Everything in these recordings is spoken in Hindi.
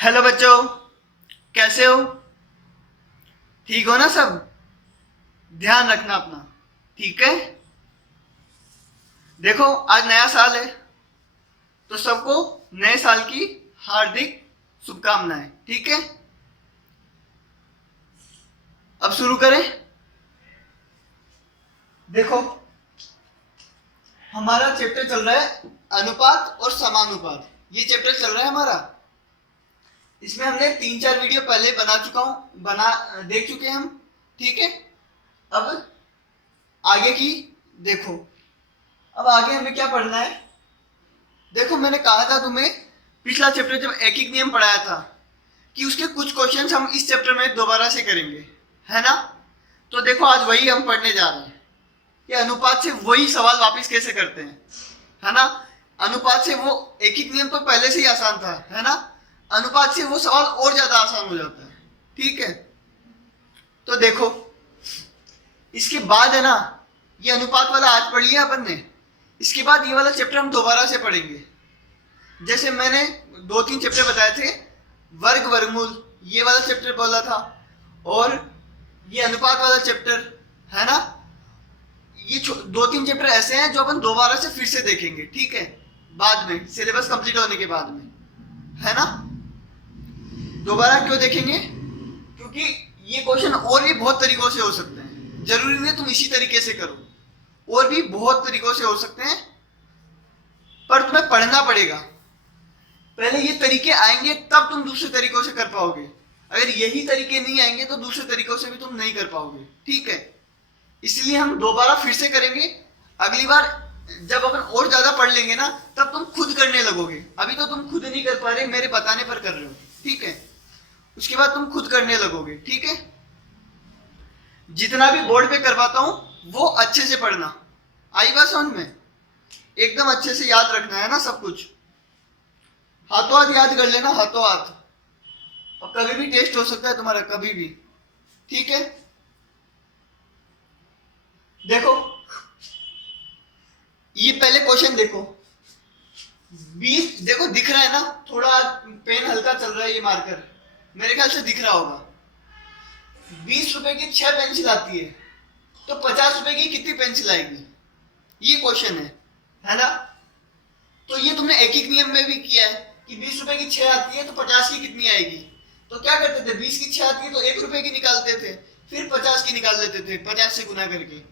हेलो बच्चों, कैसे हो? ठीक हो ना सब? ध्यान रखना अपना, ठीक है? देखो, आज नया साल है तो सबको नए साल की हार्दिक शुभकामनाएं, ठीक है? अब शुरू करें। देखो, हमारा चैप्टर चल रहा है अनुपात और समानुपात। ये चैप्टर चल रहा है हमारा। इसमें हमने 3-4 वीडियो पहले बना देख चुके हैं हम, ठीक है? अब आगे की देखो। अब आगे हमें क्या पढ़ना है? देखो, मैंने कहा था तुम्हें पिछला चैप्टर जब एकीक नियम पढ़ाया था कि उसके कुछ क्वेश्चंस हम इस चैप्टर में दोबारा से करेंगे, है ना? तो देखो, आज वही हम पढ़ने जा रहे हैं कि अनुपात से वही सवाल वापस कैसे करते हैं, है ना? अनुपात से वो एकीक नियम तो पहले से ही आसान था, है ना? अनुपात से वो सवाल और ज्यादा आसान हो जाता है, ठीक है? तो देखो, इसके बाद है ना, ये अनुपात वाला आज पढ़ लिया अपन ने। इसके बाद ये वाला चैप्टर हम दोबारा से पढ़ेंगे। जैसे मैंने 2-3 चैप्टर बताए थे, वर्ग वर्गमूल ये वाला चैप्टर बोला था, और ये अनुपात वाला चैप्टर, है ना? ये 2-3 चैप्टर ऐसे हैं जो अपन दोबारा से फिर से देखेंगे, ठीक है? बाद में सिलेबस कंप्लीट होने के बाद में, है ना? दोबारा क्यों देखेंगे? क्योंकि ये क्वेश्चन और भी बहुत तरीकों से हो सकते हैं। जरूरी नहीं तुम इसी तरीके से करो, और भी बहुत तरीकों से हो सकते हैं, पर तुम्हें पढ़ना पड़ेगा। पहले ये तरीके आएंगे तब तुम दूसरे तरीकों से कर पाओगे। अगर यही तरीके नहीं आएंगे तो दूसरे तरीकों से भी तुम नहीं कर पाओगे, ठीक है? इसलिए हम दोबारा फिर से करेंगे। अगली बार जब अपन और ज्यादा पढ़ लेंगे ना, तब तुम खुद करने लगोगे। अभी तो तुम खुद नहीं कर पा रहे, मेरे बताने पर कर रहे हो, ठीक है? उसके बाद तुम खुद करने लगोगे, ठीक है? जितना भी बोर्ड पे करवाता हूं वो अच्छे से पढ़ना। आई बात समझ में? एकदम अच्छे से याद रखना, है ना? सब कुछ हाथों हाथ याद कर लेना, हाथों हाथ। और कभी भी टेस्ट हो सकता है तुम्हारा, कभी भी, ठीक है? देखो, ये पहले क्वेश्चन देखो। 20, देखो दिख रहा है ना? थोड़ा पेन हल्का चल रहा है, ये मार्कर मेरे ख्याल से दिख रहा होगा। 20 रुपए की 6 पेंसिल आती है, तो 50 रुपए की कितनी पेंसिल आएगी? ये क्वेश्चन है ना? तो ये तुमने एकीक नियम में भी किया है कि 20 रुपए की 6 आती है तो 50 की कितनी आएगी? तो क्या करते थे, 20 की 6 आती है तो 1 रुपए की निकालते थे, फिर 50 की निकाल देते थे 50 से गुना करके।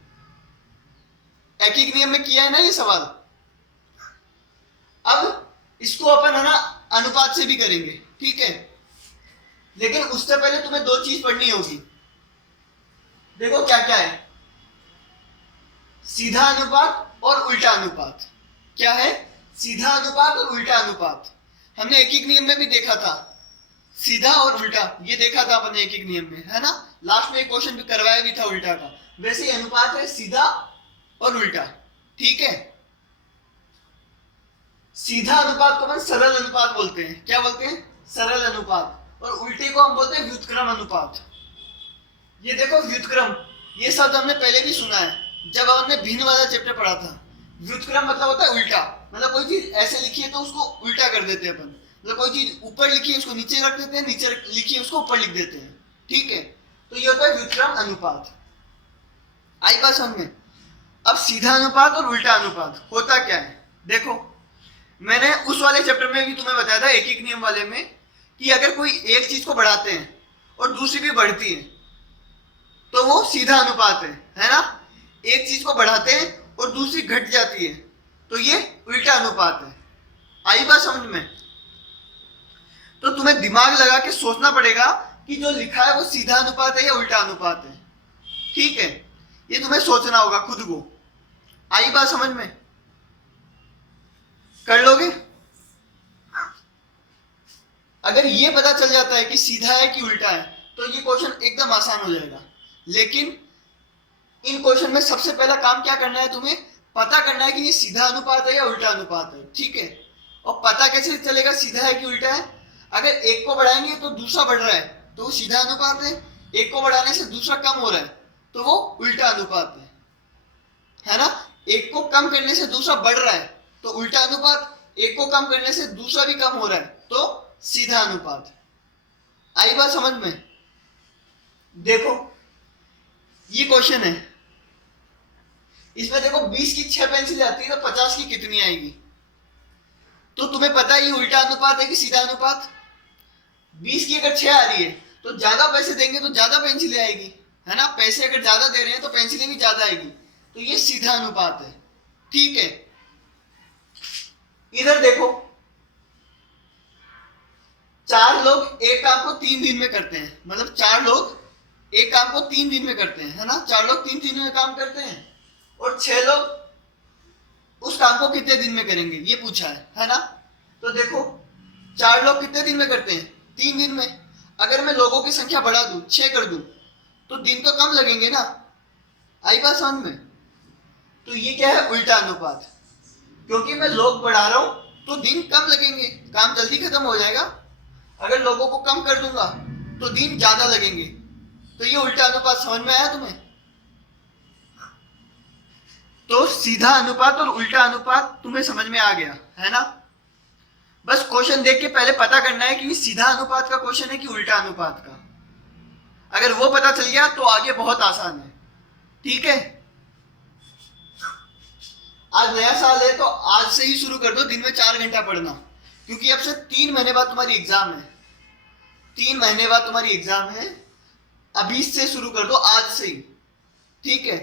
एकीक नियम में किया है ना ये सवाल। अब इसको अपन है ना अनुपात से भी करेंगे, ठीक है? लेकिन उससे पहले तुम्हें 2 चीज पढ़नी होगी। देखो क्या क्या है, सीधा अनुपात और उल्टा अनुपात। क्या है? सीधा अनुपात और उल्टा अनुपात। हमने एकीक नियम में भी देखा था, सीधा और उल्टा, ये देखा था अपन एकीक नियम में, है ना? लास्ट में एक क्वेश्चन भी करवाया भी था उल्टा का। वैसे ही अनुपात है सीधा और उल्टा, ठीक है? सीधा अनुपात को हम सरल अनुपात बोलते हैं। क्या बोलते हैं? सरल अनुपात। और उल्टे को हम बोलते हैं व्युत्क्रम अनुपात। ये देखो व्युत्क्रम, ये शब्द हमने पहले भी सुना है जब हमने भिन्न वाला चैप्टर पढ़ा था। व्युत्क्रम मतलब होता है उल्टा, मतलब कोई चीज ऐसे लिखी है तो उसको उल्टा कर देते हैं अपन। मतलब कोई चीज ऊपर लिखी है उसको नीचे रख देते हैं, नीचे लिखी है उसको ऊपर लिख देते हैं, ठीक है? तो ये होता है व्युत्क्रम अनुपात। आई बात समझ में? अब सीधा अनुपात और उल्टा अनुपात होता क्या है? देखो, मैंने उस वाले चैप्टर में भी तुम्हें बताया था एकीक नियम वाले में कि अगर कोई एक चीज को बढ़ाते हैं और दूसरी भी बढ़ती है तो वो सीधा अनुपात है ना? एक चीज को बढ़ाते हैं और दूसरी घट जाती है तो ये उल्टा अनुपात है। आई बात समझ में? तो तुम्हें दिमाग लगा के सोचना पड़ेगा कि जो लिखा है वो सीधा अनुपात है या उल्टा अनुपात है, ठीक है? ये तुम्हें सोचना होगा खुद को। आई बात समझ में? कर लोगे? अगर ये पता चल जाता है कि सीधा है कि उल्टा है तो ये क्वेश्चन एकदम आसान हो जाएगा। लेकिन इन क्वेश्चन में सबसे पहला काम क्या करना है, तुम्हें पता करना है कि ये सीधा अनुपात है या उल्टा अनुपात है, ठीक है? और पता कैसे चलेगा सीधा है कि उल्टा है? अगर एक को बढ़ाएंगे तो दूसरा बढ़ रहा है तो वो सीधा अनुपात है, एक को बढ़ाने से दूसरा कम हो रहा है तो वो उल्टा अनुपात है ना? एक को कम करने से दूसरा बढ़ रहा है तो उल्टा अनुपात, एक को कम करने से दूसरा भी कम हो रहा है तो सीधा अनुपात। आई बात समझ में? देखो ये क्वेश्चन है, इसमें देखो 20 की 6 पेंसिल आती है तो 50 की कितनी आएगी? तो तुम्हें पता है ये उल्टा अनुपात है कि सीधा अनुपात? 20 की अगर 6 आ रही है तो ज्यादा पैसे देंगे तो ज्यादा पेंसिलें आएगी, है ना? पैसे अगर ज्यादा दे रहे हैं तो पेंसिलें भी ज्यादा आएगी, तो ये सीधा अनुपात है। ठीक है, इधर देखो 4 लोग एक काम को 3 दिन में करते हैं, मतलब 4 लोग एक काम को 3 दिन में करते हैं, है ना? 4 लोग 3 दिन में काम करते हैं और 6 लोग उस काम को कितने दिन में करेंगे ये पूछा है ना? तो देखो 4 लोग कितने दिन में करते हैं? 3 दिन में। अगर मैं लोगों की संख्या बढ़ा दूं, 6 कर दूं, तो दिन तो कम लगेंगे ना? आई बात समझ में? तो ये क्या है? उल्टा अनुपात। क्योंकि मैं लोग बढ़ा रहा हूं तो दिन कम लगेंगे, काम जल्दी खत्म हो जाएगा। अगर लोगों को कम कर दूंगा तो दिन ज्यादा लगेंगे। तो ये उल्टा अनुपात समझ में आया तुम्हें? तो सीधा अनुपात और उल्टा अनुपात तुम्हें समझ में आ गया, है ना? बस क्वेश्चन देख के पहले पता करना है कि सीधा अनुपात का क्वेश्चन है कि उल्टा अनुपात का। अगर वो पता चल गया तो आगे बहुत आसान है। ठीक है, आज नया साल है तो आज से ही शुरू कर दो दिन में 4 घंटा पढ़ना, क्योंकि अब से 3 महीने बाद तुम्हारी एग्जाम है। 3 महीने बाद तुम्हारी एग्जाम है, अभी से शुरू कर दो, आज से ही। ठीक है,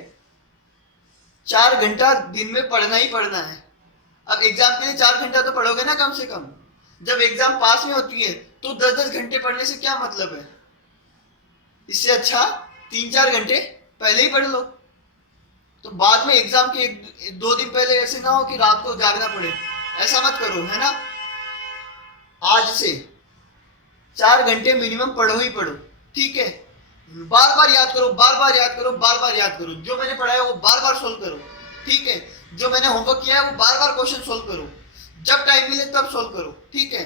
4 घंटा दिन में पढ़ना ही पढ़ना है। अब एग्जाम के लिए 4 घंटा तो पढ़ोगे ना कम से कम। जब एग्जाम पास में होती है तो 10-10 घंटे पढ़ने से क्या मतलब है? इससे अच्छा 3-4 घंटे पहले ही पढ़ लो, तो बाद में एग्जाम के 1-2 दिन पहले ऐसे ना हो कि रात को जागना पड़े। ऐसा मत करो, है ना? आज से 4 घंटे मिनिमम पढ़ो ही पढ़ो। ठीक है, बार बार याद करो, बार बार याद करो, बार बार याद करो। जो मैंने पढ़ाया वो बार बार सोल्व करो। ठीक है, जो मैंने होमवर्क किया है वो बार बार क्वेश्चन सोल्व करो, जब टाइम मिले तब सोल्व करो। ठीक है,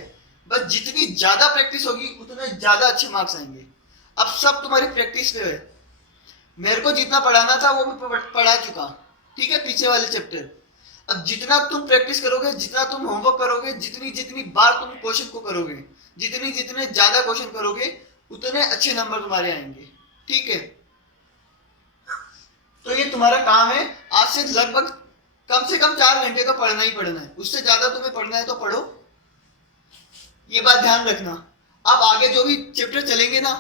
बस जितनी ज्यादा प्रैक्टिस होगी उतने ज्यादा अच्छे मार्क्स आएंगे। अब सब तुम्हारी प्रैक्टिस पे है। मेरे को जितना पढ़ाना था वो मैं पढ़ा चुका। ठीक है, पीछे वाले चैप्टर। अब जितना तुम प्रैक्टिस करोगे, जितना तुम होमवर्क करोगे, जितनी जितनी बार तुम क्वेश्चन को करोगे, जितनी जितने ज्यादा क्वेश्चन करोगे उतने अच्छे नंबर तुम्हारे आएंगे। ठीक है, तो ये तुम्हारा काम है। आज से लगभग कम से कम 4 घंटे तो पढ़ना ही पढ़ना है। उससे ज्यादा तुम्हें पढ़ना है तो पढ़ो, ये बात ध्यान रखना। अब आगे जो भी चैप्टर चलेंगे ना,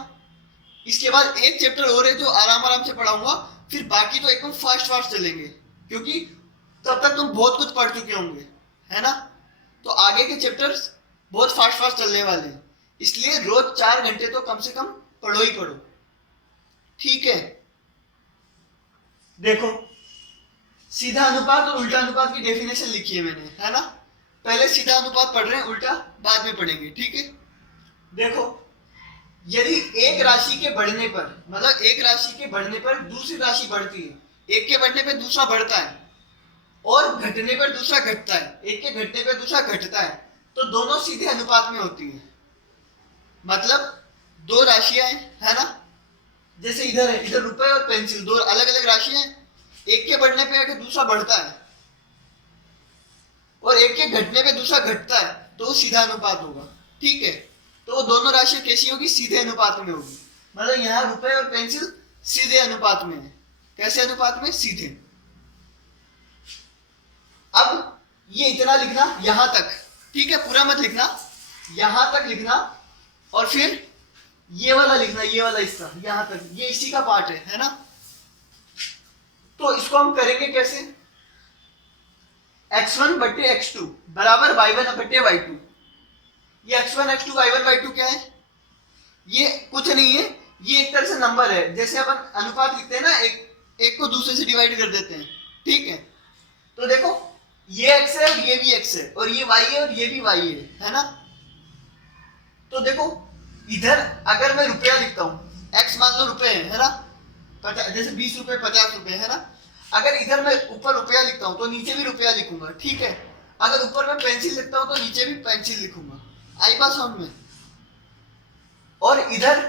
इसके बाद एक चैप्टर और है जो आराम आराम से पढ़ाऊंगा, फिर बाकी तो एकदम फास्ट फास्ट चलेंगे, क्योंकि तब तक तुम बहुत कुछ पढ़ चुके होंगे, है ना? तो आगे के चैप्टर्स बहुत फास्ट फास्ट चलने वाले हैं, इसलिए रोज 4 घंटे तो कम से कम पढ़ो ही पढ़ो। ठीक है, देखो सीधा अनुपात और उल्टा अनुपात की डेफिनेशन लिखी है मैंने, है ना? पहले सीधा अनुपात पढ़ रहे हैं, उल्टा बाद में पढ़ेंगे। ठीक है, देखो यदि एक राशि के बढ़ने पर, मतलब एक राशि के बढ़ने पर दूसरी राशि बढ़ती है, एक के बढ़ने पर दूसरा बढ़ता है और घटने पर दूसरा घटता है, एक के घटने पर दूसरा घटता है, तो दोनों सीधे अनुपात में होती है। मतलब 2 राशियां हैं, है ना? जैसे इधर है, इधर रुपए और पेंसिल, 2 अलग अलग राशियां हैं। एक के बढ़ने पे आके दूसरा बढ़ता है और एक के घटने पे दूसरा घटता है, तो वो सीधा अनुपात होगा। ठीक है, तो वो दोनों राशियां कैसी होगी? सीधे अनुपात में होगी। मतलब यहाँ रुपए और पेंसिल सीधे अनुपात में है। कैसे अनुपात में? सीधे। अब ये इतना लिखना यहां तक, ठीक है? पूरा मत लिखना, यहां तक लिखना, और फिर ये वाला लिखना, ये वाला हिस्सा यहां तक, ये इसी का पार्ट है ना? तो इसको हम करेंगे कैसे? x1 बटे x2 बराबर y1 बटे y2। ये x1 x2 y1 y2 क्या है? ये कुछ नहीं है, ये एक तरह से नंबर है। जैसे अपन अनुपात लिखते हैं ना, एक को दूसरे से डिवाइड कर देते हैं। ठीक है, तो देखो ये x है और ये भी x है, और ये y है और ये भी y है ना? तो देखो इधर अगर मैं रुपया लिखता हूँ, x मान लो रुपए है ना? जैसे 20 रुपए 50 रुपए, है ना? अगर इधर मैं ऊपर रुपया लिखता हूँ तो नीचे भी रुपया लिखूंगा। ठीक है, अगर ऊपर मैं पेंसिल लिखता हूँ तो नीचे भी पेंसिल लिखूंगा। आई बात समझ में? और इधर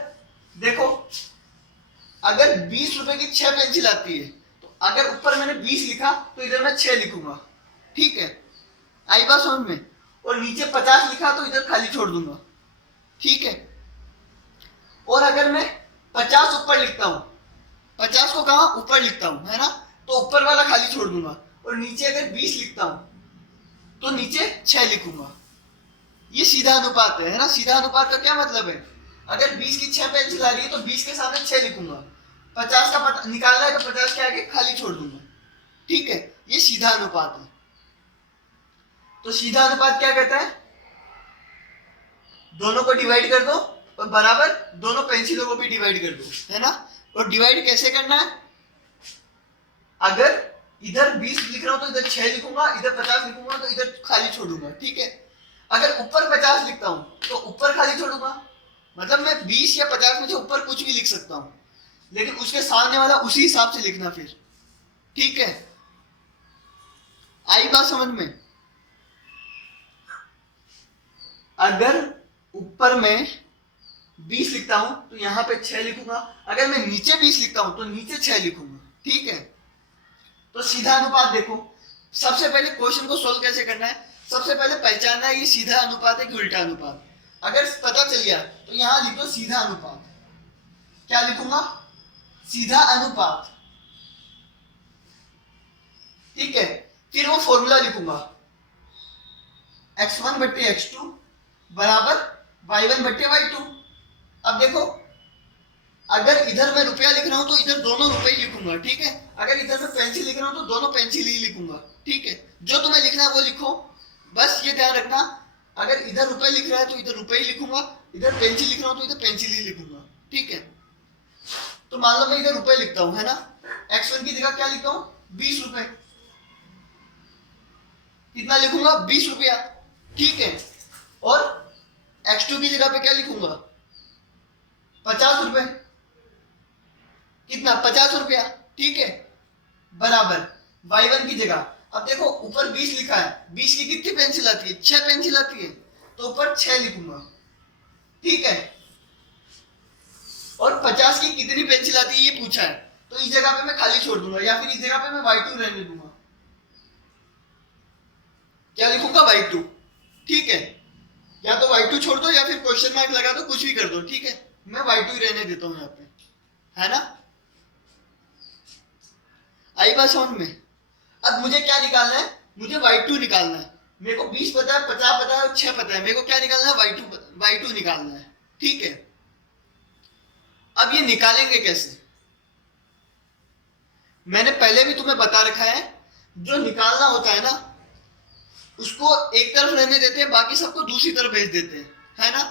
देखो अगर 20 रुपए की 6 पेंसिल आती है, तो अगर ऊपर मैंने 20 लिखा तो इधर मैं 6 लिखूंगा। ठीक है, आई बात समझ में? और नीचे 50 लिखा तो इधर खाली छोड़ दूंगा। ठीक है, और अगर मैं 50 ऊपर लिखता हूँ, 50 को कहाँ ऊपर लिखता हूँ, है ना, तो ऊपर वाला खाली छोड़ दूंगा। और नीचे अगर 20 लिखता हूँ तो नीचे 6 लिखूंगा। ये सीधा अनुपात है ना। सीधा अनुपात का क्या मतलब है, अगर 20 की 6 पेंसिल आ रही है तो 20 के सामने 6 लिखूंगा। 50 का पता निकालना है तो 50 के आगे खाली छोड़ दूंगा। ठीक है, ये सीधा अनुपात है। तो सीधा अनुपात क्या कहता है, दोनों को डिवाइड कर दो और बराबर दोनों पेंसिलों को भी डिवाइड कर दो, है ना। और डिवाइड कैसे करना है, अगर इधर 20 लिख रहा हूं तो इधर 6 लिखूंगा, इधर 50 लिखूंगा तो इधर खाली छोड़ूंगा। ठीक है, अगर ऊपर 50 लिखता हूं तो ऊपर खाली छोड़ूंगा। मतलब मैं 20 या 50 में से ऊपर कुछ भी लिख सकता हूं, लेकिन उसके सामने वाला उसी हिसाब से लिखना फिर। ठीक है, आई बात समझ में। अगर ऊपर में 20 लिखता हूं तो यहां पे 6 लिखूंगा, अगर मैं नीचे 20 लिखता हूं तो नीचे 6 लिखूंगा। ठीक है, तो सीधा अनुपात देखो, सबसे पहले क्वेश्चन को सोल्व कैसे करना है, सबसे पहले पहचानना है ये सीधा अनुपात है कि उल्टा अनुपात। अगर पता चल गया तो यहां लिख दो सीधा अनुपात। क्या लिखूंगा, सीधा अनुपात। ठीक है, फिर वो फॉर्मूला लिखूंगा, x1 बट्टे x2 बराबर y1 बट्टे y2। अब देखो, अगर इधर मैं रुपया लिख रहा हूं तो इधर दोनों रुपए ही लिखूंगा। ठीक है, अगर इधर मैं पेंसिल लिख रहा हूं तो दोनों पेंसिल ही लिखूंगा। ठीक है, जो तुम्हें लिखना है वो लिखो, बस ये ध्यान रखना, अगर इधर रुपए लिख रहा है तो इधर रुपए ही लिखूंगा, इधर पेंसिल लिख रहा हूं तो इधर पेंसिल ही लिखूंगा। ठीक है, तो मान लो मैं इधर रुपए लिखता हूं, है ना, x1 की जगह क्या लिखता हूं, 20 रुपए। कितना लिखूंगा, 20 रुपया। ठीक है, और x2 की जगह पे क्या लिखूंगा, 50 रुपए। कितना, 50 रुपया। ठीक है, बराबर y1 की जगह, अब देखो ऊपर 20 लिखा है, 20 की कितनी पेंसिल आती है, 6 पेंसिल आती है, तो ऊपर 6 लिखूंगा। ठीक है, और 50 की कितनी पेंसिल आती है ये पूछा है, तो इस जगह पे मैं खाली छोड़ दूंगा, या फिर इस जगह पे मैं y2 रहने दूंगा। क्या लिखूंगा, y2। ठीक है, या तो y2 छोड़ दो या फिर क्वेश्चन मार्क लगा दो, कुछ भी कर दो। ठीक है, मैं y2 ही रहने देता हूं यहाँ पे, है ना। आई बात समझ में। अब मुझे क्या निकालना है, मुझे y2 निकालना है। मेरे को 20 पता है, 50 पता है और 6 पता है, मेरे को क्या निकालना है, y2 निकालना है। ठीक है, अब ये निकालेंगे कैसे, मैंने पहले भी तुम्हें बता रखा है, जो निकालना होता है ना उसको एक तरफ रहने देते हैं, बाकी सबको दूसरी तरफ भेज देते हैं, है ना।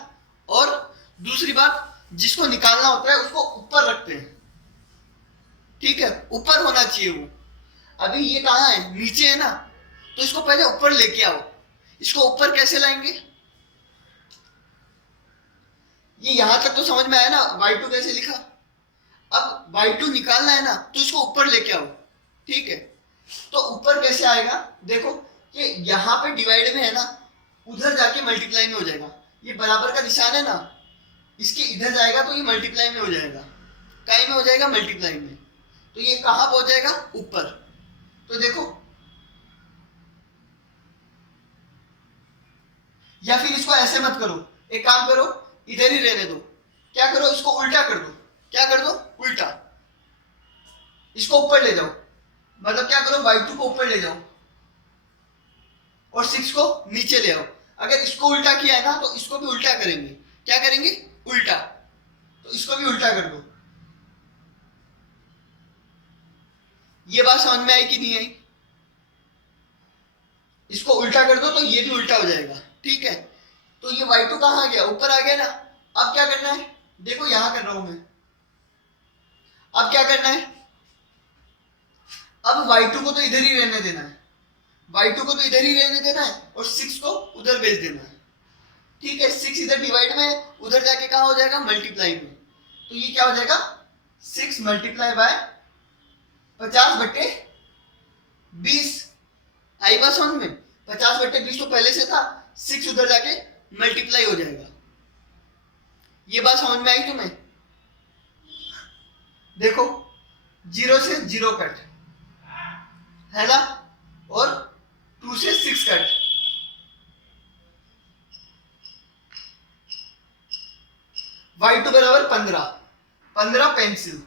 और दूसरी बात, जिसको निकालना होता है उसको ऊपर रखते हैं। ठीक है, ऊपर होना चाहिए वो। अभी ये कहाँ है, नीचे है ना, तो इसको पहले ऊपर लेके आओ। इसको ऊपर कैसे लाएंगे, ये यहां तक तो समझ में आया ना, y2 कैसे लिखा। अब y2 निकालना है ना, तो इसको ऊपर लेके आओ। ठीक है, तो ऊपर कैसे आएगा, देखो कि यहाँ पे डिवाइड में है ना, उधर जाके मल्टीप्लाई में हो जाएगा। ये बराबर का निशान है ना, इसके इधर जाएगा तो ये मल्टीप्लाई में हो जाएगा, काई में हो जाएगा, मल्टीप्लाई में। तो ये कहां पहुंच जाएगा, ऊपर। तो देखो, या फिर इसको ऐसे मत करो, एक काम करो, इधर ही रहने दो। क्या करो, इसको उल्टा कर दो। क्या कर दो, उल्टा। इसको ऊपर ले जाओ, मतलब क्या करो, y2 को ऊपर ले जाओ और 6 को नीचे ले आओ। अगर इसको उल्टा किया है ना तो इसको भी उल्टा करेंगे। क्या करेंगे, उल्टा। तो इसको भी उल्टा कर दो। ये बात समझ में आई कि नहीं आई, इसको उल्टा कर दो तो ये भी उल्टा हो जाएगा। ठीक है, तो ये y2 कहां आ गया, ऊपर आ गया ना। अब क्या करना है, देखो यहां कर रहा हूं मैं। अब क्या करना है, अब y2 को तो इधर ही रहने देना है, y2 को तो इधर ही रहने देना है और 6 को उधर भेज देना है। ठीक है, 6 इधर डिवाइड में, उधर जाके कहां हो जाएगा, मल्टीप्लाई में। तो ये क्या हो जाएगा, 6 मल्टीप्लाई बाय 50 बट्टे 20। आई बात समझ में, 50 बट्टे 20 तो पहले से था, 6 उधर जाके मल्टीप्लाई हो जाएगा। ये बात समझ में आई तुम्हें। देखो 0 से 0 कट है ना, और 2 से 6 कट। y2 बराबर 15, 15 पेंसिल।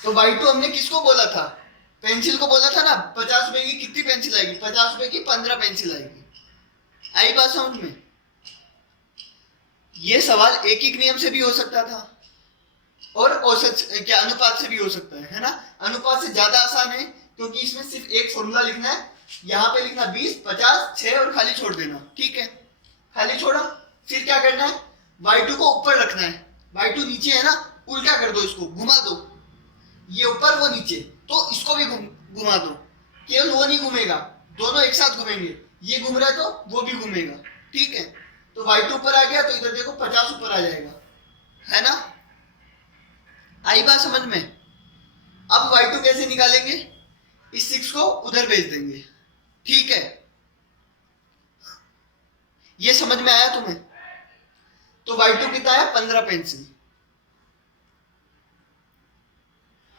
तो Y2 हमने किसको बोला था? पेंसिल को बोला था ना। 50 रुपए की कितनी पेंसिल आएगी? 50 रुपए की 15 पेंसिल आएगी। आई बात समझ में? ये सवाल एक एक नियम से भी हो सकता था और औसत क्या अनुपात से भी हो सकता है ना। अनुपात से ज्यादा आसान है क्योंकि इसमें सिर्फ एक फॉर्मूला लिखना है। यहाँ पे लिखना 20, 50, 6 और खाली छोड़ देना। ठीक है, खाली छोड़ा। फिर क्या करना है? Y2 को ऊपर रखना है। Y2 नीचे है ना, उल्टा कर दो, इसको घुमा दो। ये ऊपर वो नीचे, तो इसको भी घुमा दो। केवल वो नहीं घूमेगा, दोनों एक साथ घूमेंगे। ये घूम रहा है तो वो भी घूमेगा। ठीक है, तो Y2 ऊपर आ गया तो इधर देखो 50 ऊपर आ जाएगा, है ना। आई बात समझ में? अब Y2 कैसे निकालेंगे? इस 6 को उधर भेज देंगे। ठीक है, ये समझ में आया तुम्हें? तो Y2 कितना है? 15 पेंसिल।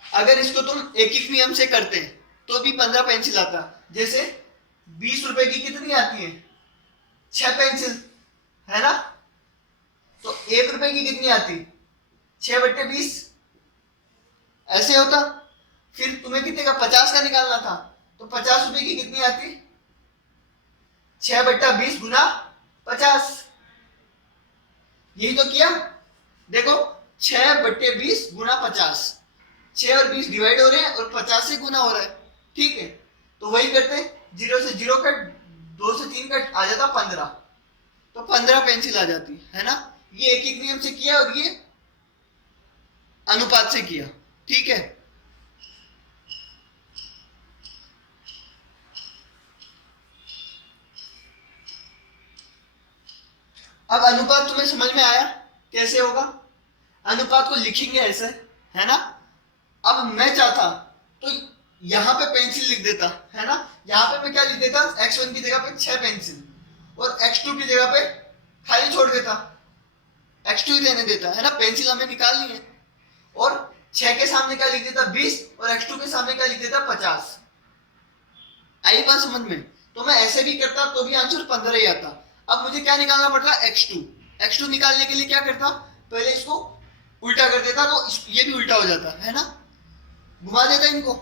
अगर इसको तुम एक एक नियम से करते तो भी 15 पेंसिल आता। जैसे 20 रुपए की कितनी आती है? 6 पेंसिल, है ना। तो 1 रुपए की कितनी आती? 6/20 ऐसे होता। फिर तुम्हें कितने का? 50 का निकालना था, तो 50 रुपए की कितनी आती? 6/20 गुना 50। यही तो किया। देखो 6/20 गुना 50, 6 और 20 डिवाइड हो रहे हैं और 50 से गुना हो रहा है। ठीक है, तो वही करते हैं। 0 से 0 कट, 2 से 3 कट, आ जाता 15। तो 15 पेंसिल आ जाती है ना। ये एक एक नियम से किया और ये अनुपात से किया। ठीक है, अब अनुपात तुम्हें समझ में आया कैसे होगा? अनुपात को लिखेंगे ऐसे, है ना। अब मैं चाहता तो यहां पे पेंसिल लिख देता, है ना। यहां पे मैं क्या लिख देता? x1 की जगह पे 6 पेंसिल और x2 की जगह पे खाली छोड़ देता, x2 ही रहने देता, है ना। पेंसिल हमें निकालनी है। और 6 के सामने क्या लिख देता? 20 और x2 के सामने क्या लिख देता? 50। आई बात समझ में? तो मैं ऐसे भी करता तो भी आंसर 15 ही आता। अब मुझे क्या निकालना पड़ता? x2। x2 निकालने के लिए क्या करता? पहले इसको उल्टा कर देता तो ये भी उल्टा हो जाता, है ना। घुमा देता इनको,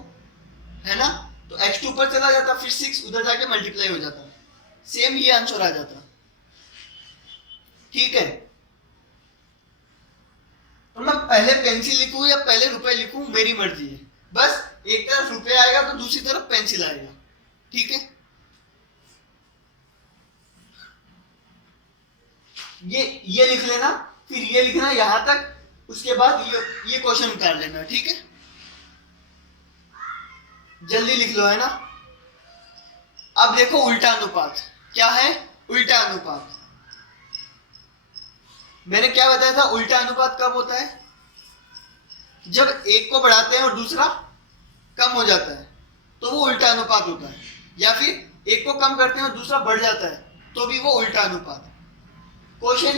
है ना। तो x2 ऊपर चला जाता, फिर 6 उधर जाके मल्टीप्लाई हो जाता, सेम ये आंसर आ जाता। ठीक है, तो मैं पहले पेंसिल लिखूं या पहले रुपए लिखूं, मेरी मर्जी है। बस एक तरफ रुपए आएगा तो दूसरी तरफ पेंसिल आएगा। ठीक है, ये लिख लेना, फिर ये लिखना यहां तक, उसके बाद ये क्वेश्चन उतार लेना। ठीक है, जल्दी लिख लो, है ना। अब देखो उल्टा अनुपात क्या है? उल्टा अनुपात मैंने क्या बताया था? उल्टा अनुपात कब होता है? जब एक को बढ़ाते हैं और दूसरा कम हो जाता है तो वो उल्टा अनुपात होता है। या फिर एक को कम करते हैं और दूसरा बढ़ जाता है तो भी वो उल्टा अनुपात। क्वेश्चन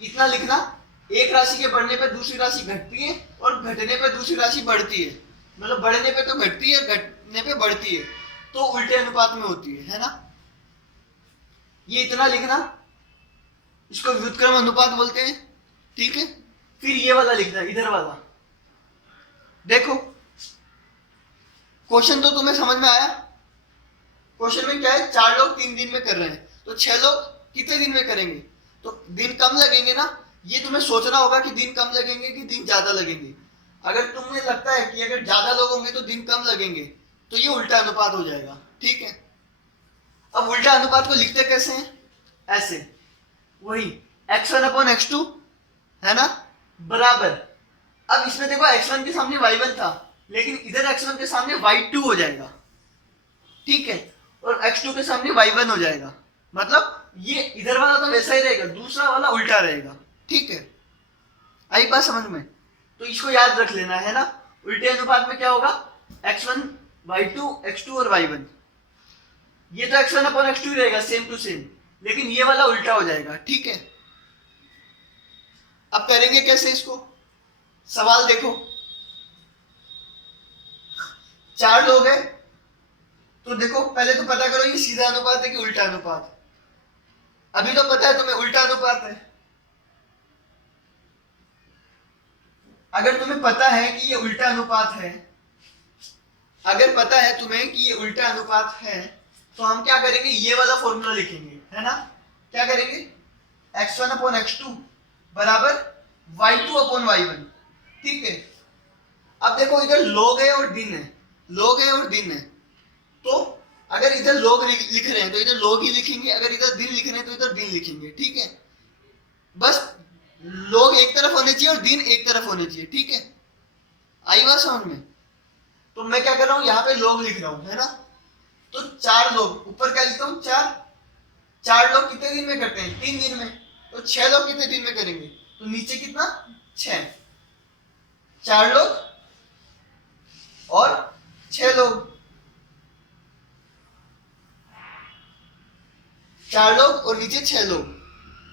इतना लिखना, एक राशि के बढ़ने पे दूसरी राशि घटती है और घटने पे दूसरी राशि बढ़ती है। मतलब बढ़ने पे तो घटती है, घटने पे बढ़ती है, तो उल्टे अनुपात में होती है ना। ये इतना लिखना, इसको व्युत्क्रम अनुपात बोलते हैं। ठीक है, फिर ये वाला लिखना, इधर वाला। देखो क्वेश्चन तो तुम्हें समझ में आया। क्वेश्चन में क्या है? 4 लोग 3 दिन में कर रहे हैं, तो 6 लोग कितने दिन में करेंगे? तो दिन कम लगेंगे ना। ये तुम्हें सोचना होगा कि दिन कम लगेंगे कि दिन ज्यादा लगेंगे। अगर तुम्हें लगता है कि अगर ज्यादा लोग होंगे तो दिन कम लगेंगे, तो ये उल्टा अनुपात हो जाएगा। ठीक है, अब उल्टा अनुपात को लिखते कैसे हैं? ऐसे, वही x1/x2, है ना, बराबर। अब इसमें देखो x1 के सामने y1 था, लेकिन इधर x1 के सामने y2 हो जाएगा। ठीक है, और x2 के सामने y1 हो जाएगा। मतलब ये इधर वाला तो वैसा ही रहेगा, दूसरा वाला उल्टा रहेगा। ठीक है, आई बात समझ में? तो इसको याद रख लेना, है ना। उल्टे अनुपात में क्या होगा? x1, y2, x2 और y1। ये तो x1/x2 ही रहेगा, सेम टू सेम, लेकिन ये वाला उल्टा हो जाएगा। ठीक है, अब करेंगे कैसे इसको? सवाल देखो, 4 लोग हैं, तो देखो पहले तो पता करो ये सीधा अनुपात है कि उल्टा अनुपात। अभी तो पता है तुम्हें उल्टा अनुपात है। अगर तुम्हें पता है कि ये उल्टा अनुपात है, अगर पता है तुम्हें कि ये उल्टा अनुपात है, तो हम क्या करेंगे, ये वाला फॉर्मूला लिखेंगे, है ना। क्या करेंगे, x1 अपॉन x2 बराबर y2 अपॉन y1। ठीक है। अब देखो इधर log है और दिन है, log है और दिन है, तो अगर इधर log लिख रहे हैं तो इधर log ही लिखेंगे, अगर इधर दिन लिख रहे हैं तो इधर दिन लिखेंगे। ठीक है, बस log एक तरफ होने चाहिए और दिन एक तरफ होने चाहिए। ठीक है, आई बात समझ में। तो मैं क्या कर रहा हूं, यहाँ पे log लिख रहा हूं, है ना। तो 4 लोग, ऊपर क्या लिखता हूं 4 लोग कितने दिन में करते हैं, 3 दिन में। तो 6 लोग कितने दिन में करेंगे, तो नीचे कितना 6, 4 लोग और 6 लोग, 4 लोग और नीचे 6 लोग,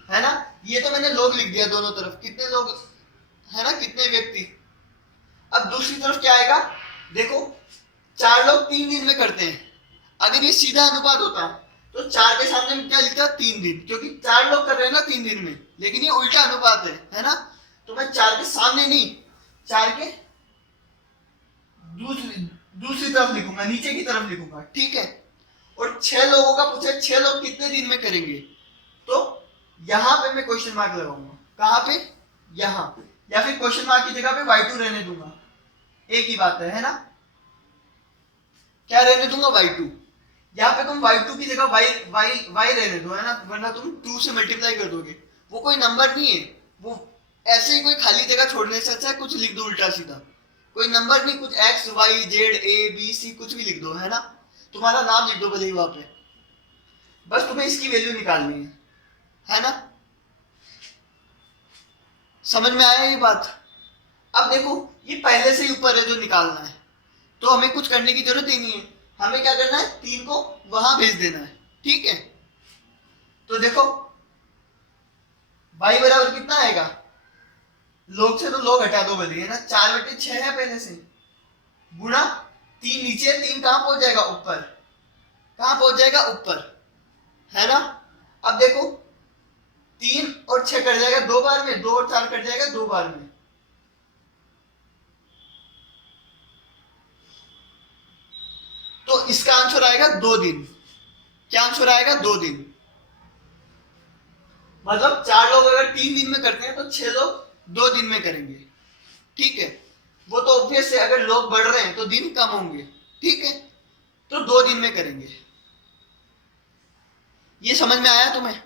है ना। ये तो मैंने लोग लिख दिया दोनों तरफ, कितने लोग, है ना, कितने व्यक्ति। अब दूसरी तरफ क्या आएगा, देखो 4 लोग 3 दिन में करते हैं। अगर ये सीधा अनुपात होता तो 4 के सामने में क्या लिखता, 3 दिन, क्योंकि 4 लोग कर रहे हैं ना 3 दिन में, लेकिन ये उल्टा अनुपात है ना। तो मैं 4 के सामने नहीं, 4 के दूसरी तरफ लिखूंगा, नीचे की तरफ लिखूंगा। ठीक है, और 6 लोगों का पूछा, 6 लोग कितने दिन में करेंगे, तो यहां पे मैं क्वेश्चन मार्क लगाऊंगा। कहां पे, यहां, या फिर क्वेश्चन मार्क की जगह पे y2 रहने दूंगा, एक ही बात है ना। क्या रहने दूंगा, y2। यहाँ पे तुम y2 की जगह y रहने दो, है ना, वरना तुम 2 से मल्टीप्लाई कर दोगे। वो कोई नंबर नहीं है, वो ऐसे ही कोई खाली जगह छोड़ने से अच्छा है कुछ लिख दो उल्टा सीधा, कोई नंबर नहीं, कुछ x y z a b c कुछ भी लिख दो, है ना। तुम्हारा नाम लिख दो भले ही वहां पे, बस तुम्हें इसकी वैल्यू निकालनी है ना। समझ में आया ये बात। अब देखो ये पहले से ही ऊपर है जो निकालना है, तो हमें कुछ करने की जरूरत ही नहीं है। हमें क्या करना है, 3 को वहां भेज देना है। ठीक है, तो देखो y बराबर कितना आएगा, log से तो log हटा दो भले, है ना, 4/6 है पहले से, गुणा 3 नीचे, 3 कहां पहुंच जाएगा, ऊपर, कहां पहुंच जाएगा, ऊपर, है ना। अब देखो 3 और 6 कट जाएगा 2 बार में, 2 और 4 कट जाएगा 2 बार में। तो इसका आंसर आएगा 2 दिन। क्या आंसर आएगा, 2 दिन। मतलब 4 लोग अगर 3 दिन में करते हैं तो 6 लोग 2 दिन में करेंगे। ठीक है, वो तो ऑब्वियस है, अगर लोग बढ़ रहे हैं तो दिन कम होंगे। ठीक है, तो 2 दिन में करेंगे। ये समझ में आया तुम्हें।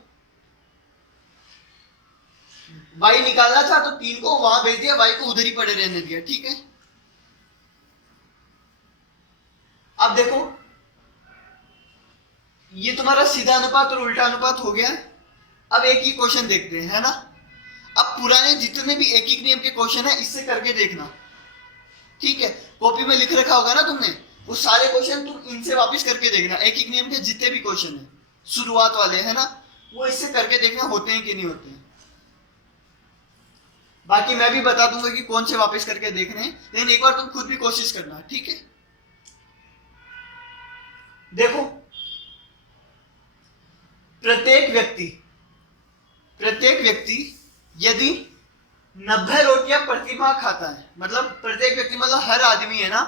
y निकालना था तो 3 को वहां भेज दिया, y को उधर ही पड़े रहने दिया। ठीक है, अब देखो ये तुम्हारा सीधा अनुपात और उल्टा अनुपात हो गया। अब एक ही क्वेश्चन देखते हैं, है ना। अब पुराने जितने भी एक ही नियम के क्वेश्चन है इससे करके देखना। ठीक है, कॉपी में लिख रखा होगा ना तुमने, वो सारे क्वेश्चन तुम इनसे वापस करके देखना। एक एक नियम के जितने भी क्वेश्चन है शुरुआत वाले, है ना, वो इससे करके देखना होते हैं कि नहीं होते हैं। बाकी मैं भी बता दूंगा कि कौन से वापस करके देखने हैं, लेकिन एक बार तुम खुद भी कोशिश करना। ठीक है, देखो प्रत्येक व्यक्ति यदि 90 रोटियां प्रतिमाह खाता है, मतलब प्रत्येक व्यक्ति मतलब हर आदमी, है ना,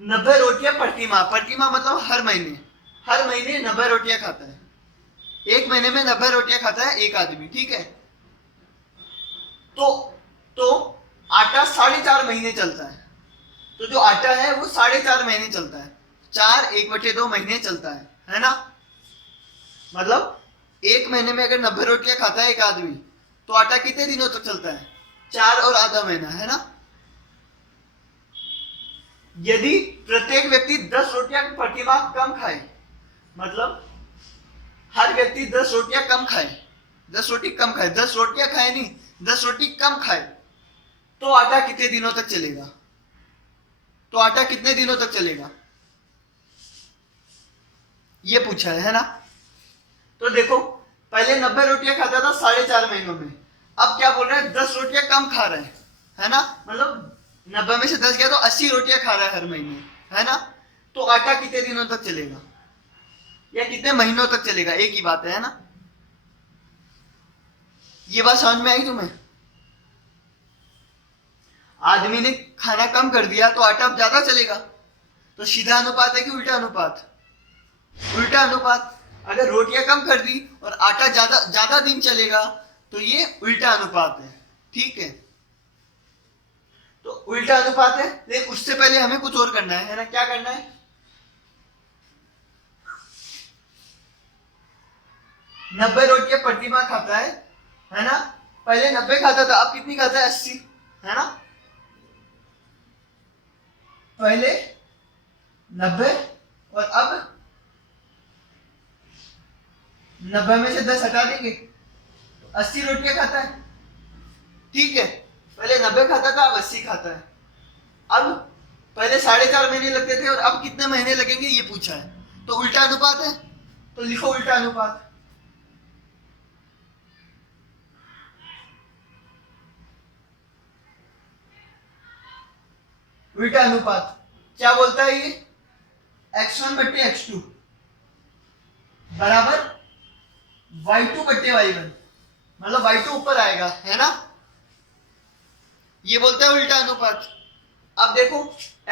90 रोटियां प्रतिमाह मतलब हर महीने 90 रोटियां खाता है। एक महीने में 90 रोटियां खाता है एक आदमी। ठीक है, तो आटा 4.5 महीने चलता है। तो जो आटा है वो 4.5 महीने चलता है, 4 1/2 महीने चलता है ना। मतलब एक महीने में अगर 90 रोटियां खाता है एक आदमी, तो आटा कितने दिनों तक चलता है, 4 और आधा महीना, है ना। यदि प्रत्येक व्यक्ति 10 रोटियां प्रतिमाह कम खाए, मतलब हर व्यक्ति 10 रोटियां कम खाए, 10 रोटी कम खाए, 10 रोटियां खाए नहीं, 10 रोटी कम खाए, तो आटा कितने दिनों तक चलेगा, तो आटा कितने दिनों तक चलेगा, ये पूछा है ना। तो देखो पहले 90 रोटियां खाता था 4.5 महीनों में, अब क्या बोल रहे हैं, 10 रोटियां कम खा रहे हैं, है ना। मतलब 90 में से 10 गया तो 80 रोटियां खा रहा है हर महीने, है ना। तो आटा कितने दिनों तक चलेगा, या कितने महीनों तक चलेगा, एक ही बात है ना। ये बात समझ में आई तुम्हें? आदमी ने खाना कम कर दिया तो आटा अब ज्यादा चलेगा, तो सीधा अनुपात है कि उल्टा अनुपात? उल्टा अनुपात। अगर रोटियां कम कर दी और आटा ज्यादा ज्यादा दिन चलेगा तो ये उल्टा अनुपात है, ठीक है। तो उल्टा अनुपात है, लेकिन उससे पहले हमें कुछ और करना है ना? क्या करना है? 90 रोटियां प्रतिमा खाता है ना? पहले 90 खाता था, अब कितनी खाता है? 80, है ना? पहले 90 और अब 90 में से 10 हटा देंगे, 80 रोटियां खाता है, ठीक है। पहले 90 खाता था, अब 80 खाता है। अब पहले 4.5 महीने लगते थे और अब कितने महीने लगेंगे ये पूछा है, तो उल्टा अनुपात है, तो लिखो उल्टा अनुपात। उल्टा अनुपात क्या बोलता है ये? x1 बट्टे x2 बराबर y2 बट्टे y1, मतलब y2 ऊपर आएगा, है ना? ये बोलता है उल्टा अनुपात। अब देखो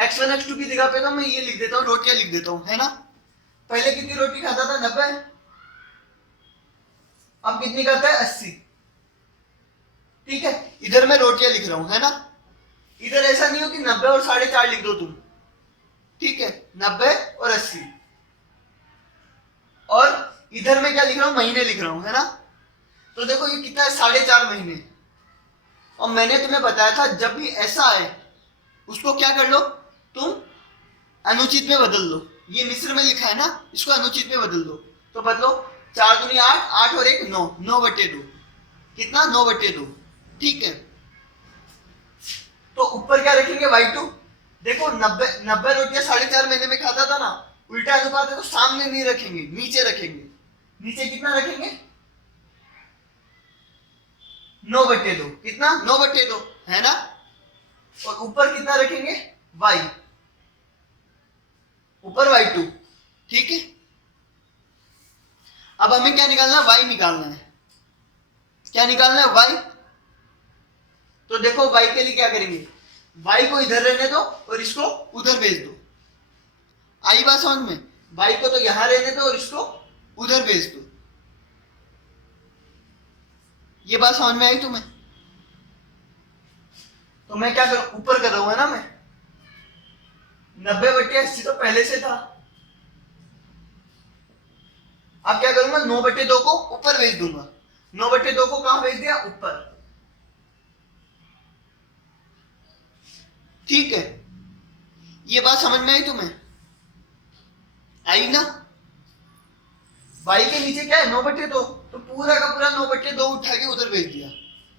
x1 x2 की जगह पे तो मैं ये लिख देता हूँ, रोटियां लिख देता हूँ, है ना? पहले कितनी रोटी खाता था? 90, अब कितनी खाता है? 80, ठीक है। इधर मैं रोटियां लिख रहा हूं, है ना? इधर ऐसा नहीं हो कि 90 और 4.5 लिख दो तुम, ठीक है। 90 और 80, और इधर मैं क्या लिख रहा हूं? महीने लिख रहा हूं, है ना? तो देखो ये कितना है? 4.5 महीने। और मैंने तुम्हें बताया था जब भी ऐसा आए उसको क्या कर लो तुम? अनुचित में बदल लो। ये मिश्र में लिखा है ना, इसको अनुचित में बदल दो। तो बदलो, 4 दूनी 8, 8 और 1 9, 9 बट्टे 2, कितना? 9 बट्टे 2, ठीक है। तो ऊपर क्या रखेंगे? y2। देखो 90 रोटियां 4.5 महीने में खाता था ना, उल्टा अनुपात है तो सामने नहीं रखेंगे, नीचे रखेंगे। नीचे कितना रखेंगे? 9 बट्टे 2, कितना? 9 बट्टे 2, है ना? और ऊपर कितना रखेंगे? y, ऊपर y2, ठीक है। अब हमें क्या निकालना है? y निकालना है। क्या निकालना है? y। तो देखो y के लिए क्या करेंगे? y को इधर रहने दो और इसको उधर भेज दो। आई बात समझ में? y को तो यहां रहने दो और इसको उधर भेज दो। ये बात समझ में आई तुम्हें? तो मैं क्या करूं? ऊपर कर रहा हूं, है ना? मैं 90 बट्टे 80 तो पहले से था, अब क्या करूंगा? 9 बट्टे 2 को ऊपर भेज दूंगा। 9 बट्टे 2 को कहां भेज दिया? ऊपर, ठीक है। ये बात समझ में आई तुम्हें? आई ना? y के नीचे क्या है? 9 बट्टे 2, तो पूरा का पूरा 9 बट्टे 2 उठा के उधर भेज दिया,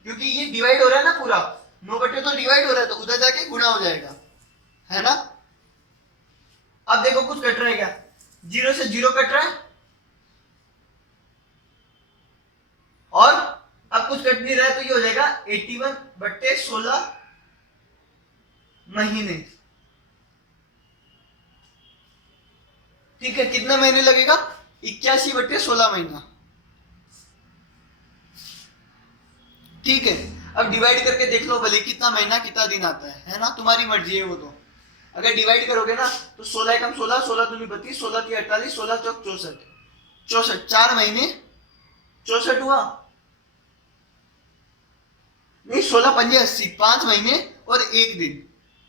क्योंकि ये डिवाइड हो रहा है ना, पूरा 9 बट्टे 2 डिवाइड हो रहा है, तो उधर जाके गुणा हो जाएगा, है ना? अब देखो कुछ कट रहा है क्या? 0 से 0 कट रहा है, और अब कुछ कट नहीं रहा है, तो ये हो जाएगा 81 बट्टे 16 महीने, ठीक है। कितने महीने लगेगा? 81 बट्टे 16 महीना, ठीक है। अब डिवाइड करके देख लो भले कितना महीना कितना दिन आता है ना? तुम्हारी मर्जी है वो तो। अगर डिवाइड करोगे ना तो 16 एकम 16, 16 दूनी 32, 16 तीन 48, 16 चौक 64, 64, 4 महीने 64 हुआ नहीं, 16 पंजे 80, 5 महीने और 1 दिन,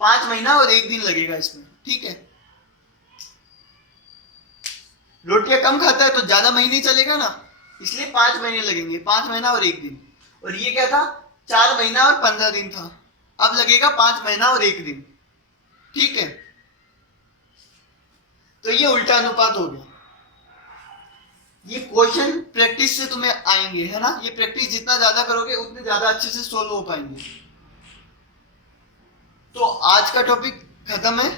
5 महीना और 1 दिन लगेगा इसमें, ठीक है। रोटियां कम खाता है तो ज्यादा महीने चलेगा ना, इसलिए 5 महीने लगेंगे, 5 महीना और 1 दिन। और ये क्या था? 4 महीना और 15 दिन था, अब लगेगा 5 महीना और 1 दिन, ठीक है। तो ये उल्टा अनुपात हो गया। ये क्वेश्चन प्रैक्टिस से तुम्हें आएंगे, है ना? ये प्रैक्टिस जितना ज्यादा करोगे उतने ज्यादा अच्छे से सोल्व हो पाएंगे। तो आज का टॉपिक खत्म है,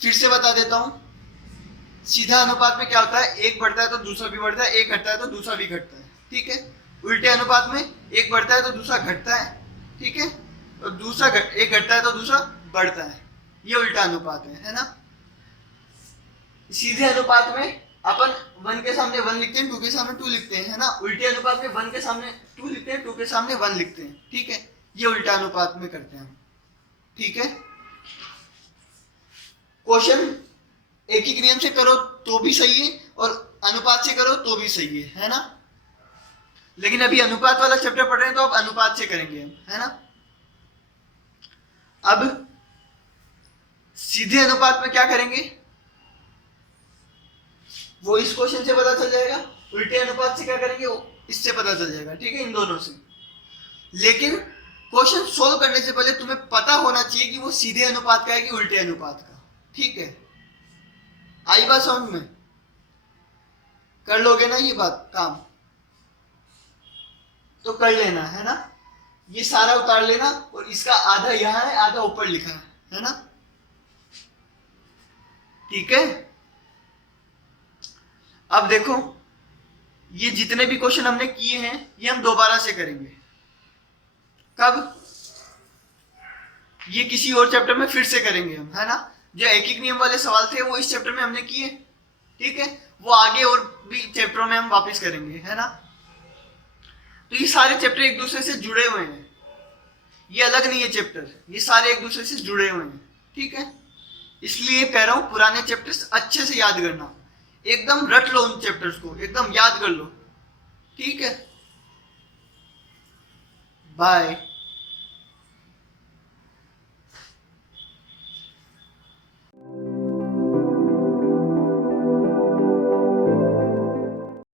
फिर से बता देता हूं। सीधा अनुपात में क्या होता है? एक बढ़ता है तो दूसरा भी बढ़ता है, एक घटता है तो दूसरा भी घटता है, ठीक है। उल्टे अनुपात में एक बढ़ता है तो दूसरा घटता है, ठीक है, और दूसरा एक घटता है तो दूसरा बढ़ता है, ये उल्टा अनुपात है ना? सीधे अनुपात में अपन 1 के सामने 1 लिखते हैं, 2 के सामने 2 लिखते हैं, है ना। उल्टे अनुपात में 1 के सामने 2 लिखते हैं, 2 के सामने 1 लिखते हैं, ठीक है। ये उल्टा अनुपात में करते हैं हम, ठीक है। क्वेश्चन एक ही नियम से करो तो भी सही है और अनुपात से करो तो भी सही है ना। लेकिन अभी अनुपात वाला चैप्टर पढ़ रहे हैं तो अब अनुपात से करेंगे हम, है ना। अब सीधे अनुपात में क्या करेंगे वो इस क्वेश्चन से पता चल जाएगा, उल्टे अनुपात से क्या करेंगे वो इससे पता चल जाएगा, ठीक है, इन दोनों से। लेकिन क्वेश्चन सोल्व करने से पहले तुम्हें पता होना चाहिए कि वो सीधे अनुपात का है कि उल्टे अनुपात का, ठीक है। आई बात समझ में? कर लोगे ना ये बात काम? तो कर लेना, है ना। ये सारा उतार लेना और इसका आधा यहां है आधा ऊपर लिखा है ना, ठीक है। अब देखो ये जितने भी क्वेश्चन हमने किए हैं ये हम दोबारा से करेंगे। कब? ये किसी और चैप्टर में फिर से करेंगे हम, है ना। जो एक एक नियम वाले सवाल थे वो इस चैप्टर में हमने किए, ठीक है। वो आगे और भी चैप्टरों में हम वापस करेंगे, है ना। तो ये सारे चैप्टर एक दूसरे से जुड़े हुए हैं, ये अलग नहीं है चैप्टर, ये सारे एक दूसरे से जुड़े हुए हैं, ठीक है। इसलिए कह रहा हूं पुराने चैप्टर्स अच्छे से याद करना, एकदम रट लो उन चैप्टर्स को, एकदम याद कर लो, ठीक है। बाय।